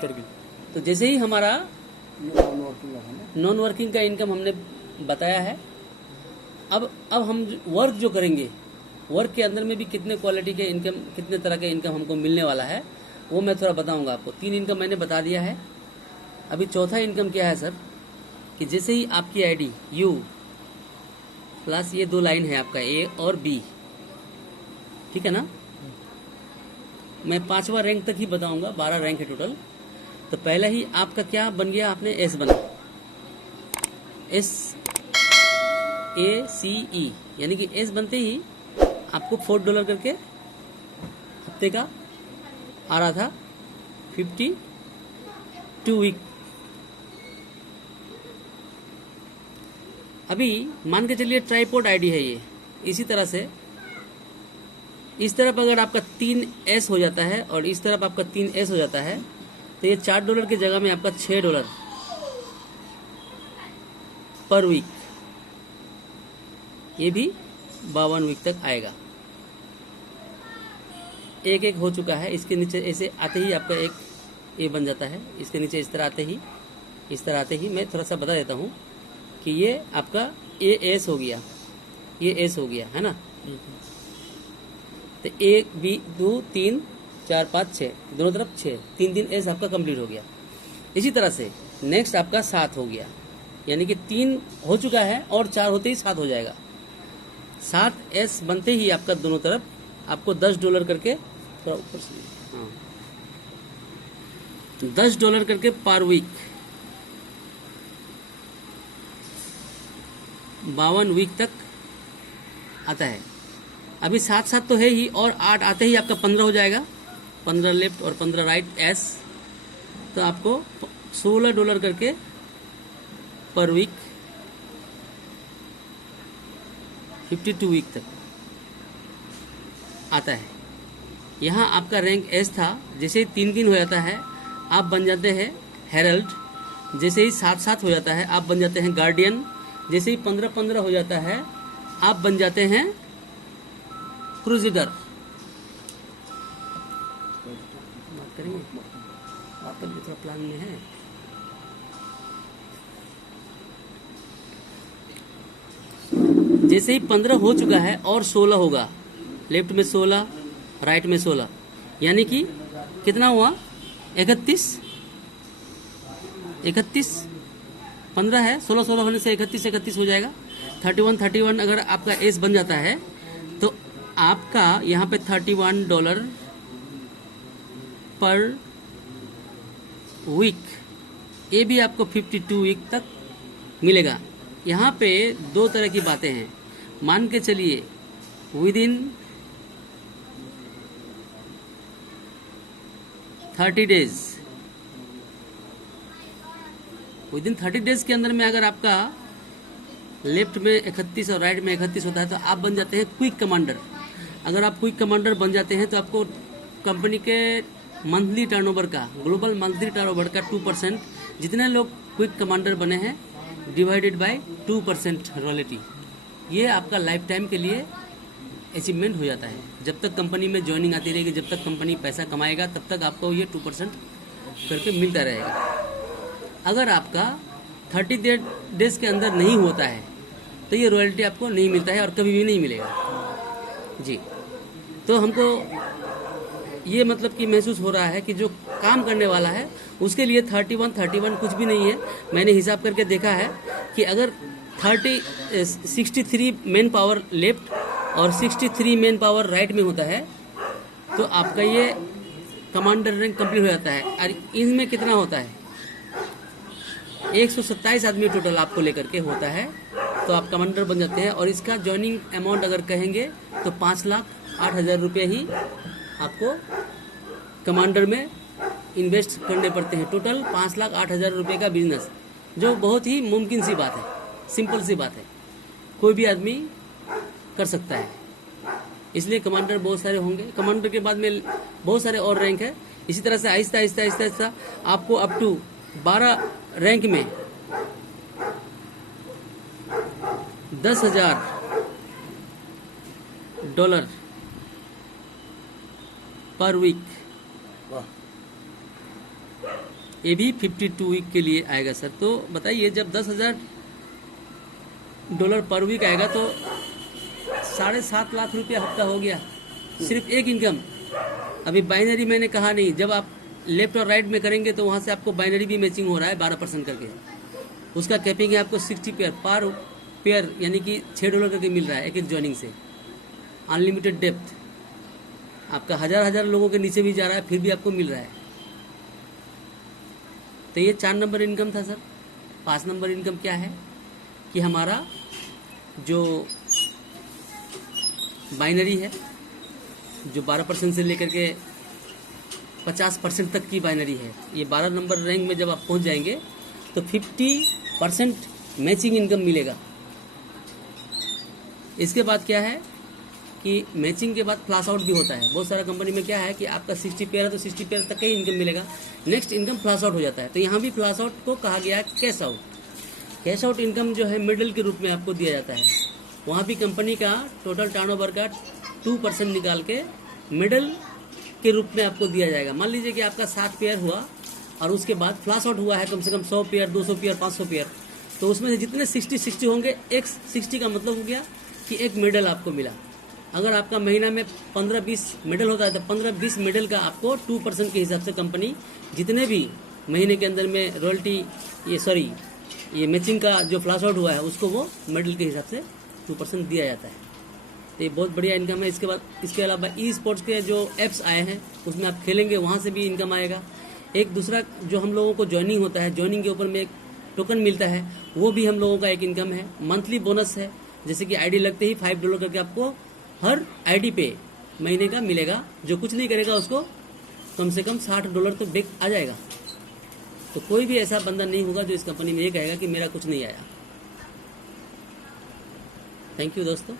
तो जैसे ही हमारा नॉन वर्किंग का इनकम हमने बताया है, अब हम वर्क जो करेंगे, वर्क के अंदर में भी कितने क्वालिटी के इनकम, कितने तरह के इनकम हमको मिलने वाला है वो मैं थोड़ा बताऊंगा आपको। 3 इनकम मैंने बता दिया है। अभी चौथा इनकम क्या है सर, कि जैसे ही आपकी आईडी यू प्लस ये 2 लाइन है आपका ए और बी, ठीक है ना, मैं 5वां रैंक तक ही बताऊंगा, 12 रैंक है टोटल। तो पहला ही आपका क्या बन गया, आपने एस बना, SACE, यानी कि एस बनते ही आपको $4 करके हफ्ते का आ रहा था, 52 वीक। अभी मान के चलिए ट्राइपॉड आईडी है ये, इसी तरह से इस तरफ अगर आपका 3S हो जाता है और इस तरफ आपका 3S हो जाता है, तो ये $4 की जगह में आपका $6 पर वीक, ये भी 52 वीक तक आएगा। एक हो चुका है, इसके नीचे ऐसे आते ही आपका एक ए बन जाता है, इसके नीचे इस तरह आते ही मैं थोड़ा सा बता देता हूँ कि ये आपका AS हो गया, ये एस हो गया है ना। तो 1 2 3 4 5 6 दोनों तरफ 6, 3 एस आपका कंप्लीट हो गया। इसी तरह से नेक्स्ट आपका 7 हो गया, यानी कि 3 हो चुका है और 4 होते ही 7 हो जाएगा। 7S बनते ही आपका दोनों तरफ आपको $10 करके, थोड़ा ऊपर से, हाँ, $10 करके पर वीक, 52 वीक तक आता है। अभी 7 तो है ही, और 8 आते ही आपका 15 हो जाएगा, 15 लेफ्ट और 15 राइट एस, तो आपको $16 करके पर वीक 52 वीक तक आता है। यहाँ आपका रैंक एस था, जैसे ही 3 हो जाता है आप बन जाते हैं हेरल्ड, जैसे ही 7 हो जाता है आप बन जाते हैं गार्डियन, जैसे ही 15 हो जाता है आप बन जाते हैं क्रूजिडर। बात करेंगे, आपका भी थोड़ा प्लान में है। जैसे ही 15 हो चुका है और 16 होगा, लेफ्ट में 16 राइट में 16, यानी कि कितना हुआ, 31 15 है, 16 होने से 31 हो जाएगा। 31 अगर आपका एस बन जाता है तो आपका यहाँ पे $31 पर वीक, ये भी आपको 52 वीक तक मिलेगा। यहाँ पे 2 तरह की बातें हैं, मान के चलिए with in 30 days, with in 30 days के अंदर में अगर आपका लेफ्ट में 31 और राइट में 31 होता है तो आप बन जाते हैं क्विक कमांडर। अगर आप क्विक कमांडर बन जाते हैं तो आपको कंपनी के मंथली टर्नओवर का, ग्लोबल मंथली टर्नओवर का 2%, जितने लोग क्विक कमांडर बने हैं डिवाइडेड बाय 2% रॉयल्टी, ये आपका लाइफ टाइम के लिए अचीवमेंट हो जाता है। जब तक कंपनी में ज्वाइनिंग आती रहेगी, जब तक कंपनी पैसा कमाएगा, तब तक आपको ये 2% करके मिलता रहेगा। अगर आपका 30 डेज के अंदर नहीं होता है तो ये रॉयल्टी आपको नहीं मिलता है और कभी भी नहीं मिलेगा जी। तो हमको ये मतलब कि महसूस हो रहा है कि जो काम करने वाला है उसके लिए 31 कुछ भी नहीं है। मैंने हिसाब करके देखा है कि अगर 63 मैन पावर लेफ्ट और 63 मैन पावर राइट में होता है तो आपका ये कमांडर रैंक कंप्लीट हो जाता है। और इनमें कितना होता है, 127 आदमी टोटल आपको लेकर के होता है, तो आप कमांडर बन जाते हैं। और इसका ज्वाइनिंग अमाउंट अगर कहेंगे तो 5,08,000 रुपये ही आपको कमांडर में इन्वेस्ट करने पड़ते हैं। टोटल 5,08,000 रुपये का बिजनेस, जो बहुत ही मुमकिन सी बात है, सिंपल सी बात है, कोई भी आदमी कर सकता है। इसलिए कमांडर बहुत सारे होंगे, कमांडर के बाद में बहुत सारे और रैंक है। इसी तरह से आहिस्ता आहिस्ता आपको अप टू 12 रैंक में $10,000 पर वीक ये भी 52 वीक के लिए आएगा सर। तो बताइए जब $10,000 पर वीक आएगा तो 7.5 लाख रुपया हफ्ता हो गया, सिर्फ एक इनकम। अभी बाइनरी मैंने कहा नहीं, जब आप लेफ्ट और राइट में करेंगे तो वहाँ से आपको बाइनरी भी मैचिंग हो रहा है 12% करके। उसका कैपिंग है आपको 60 पेयर पर पेयर, यानी कि $6 करके मिल रहा है एक एक ज्वाइनिंग से। अनलिमिटेड डेप्थ आपका हजार लोगों के नीचे भी जा रहा है, फिर भी आपको मिल रहा है। तो ये 4 नंबर इनकम था सर। 5 नंबर इनकम क्या है कि हमारा जो बाइनरी है, जो 12% से लेकर के 50% तक की बाइनरी है, ये 12 नंबर रैंक में जब आप पहुंच जाएंगे तो 50% मैचिंग इनकम मिलेगा। इसके बाद क्या है कि मैचिंग के बाद फ्लैश आउट भी होता है। बहुत सारा कंपनी में क्या है कि आपका 60 पेयर है तो 60 पेयर तक का ही इनकम मिलेगा, नेक्स्ट इनकम फ्लैश आउट हो जाता है। तो यहाँ भी फ्लैश आउट को कहा गया है cash out. Cash out income जो है मिडिल के रूप में आपको दिया जाता है। वहाँ भी कंपनी का टोटल टर्नओवर का 2% निकाल के मिडिल के रूप में आपको दिया जाएगा। मान लीजिए कि आपका 60 पेयर हुआ और उसके बाद फ्लैश आउट हुआ है कम से कम 100 पेयर, 200 पेयर, 500 पेयर, तो उसमें से जितने 60 होंगे, एक 60 का मतलब हो गया कि एक मेडल आपको मिला। अगर आपका महीना में 15-20 मेडल होता है तो 15-20 मेडल का आपको 2% के हिसाब से कंपनी जितने भी महीने के अंदर में रॉयल्टी ये मैचिंग का जो फ्लैश आउट हुआ है उसको वो मेडल के हिसाब से 2% दिया जाता है। तो ये बहुत बढ़िया इनकम है। इसके बाद इसके अलावा ई स्पोर्ट्स के जो ऐप्स आए हैं उसमें आप खेलेंगे, वहाँ से भी इनकम आएगा। एक दूसरा जो हम लोगों को ज्वाइनिंग होता है, ज्वाइनिंग के ऊपर में एक टोकन मिलता है, वो भी हम लोगों का एक इनकम है। मंथली बोनस है, जैसे कि आईडी लगते ही $5 करके आपको हर आईडी पे महीने का मिलेगा। जो कुछ नहीं करेगा उसको कम से कम $60 तो बैक आ जाएगा। तो कोई भी ऐसा बंदा नहीं होगा जो इस कंपनी में ये कहेगा कि मेरा कुछ नहीं आया। थैंक यू दोस्तों।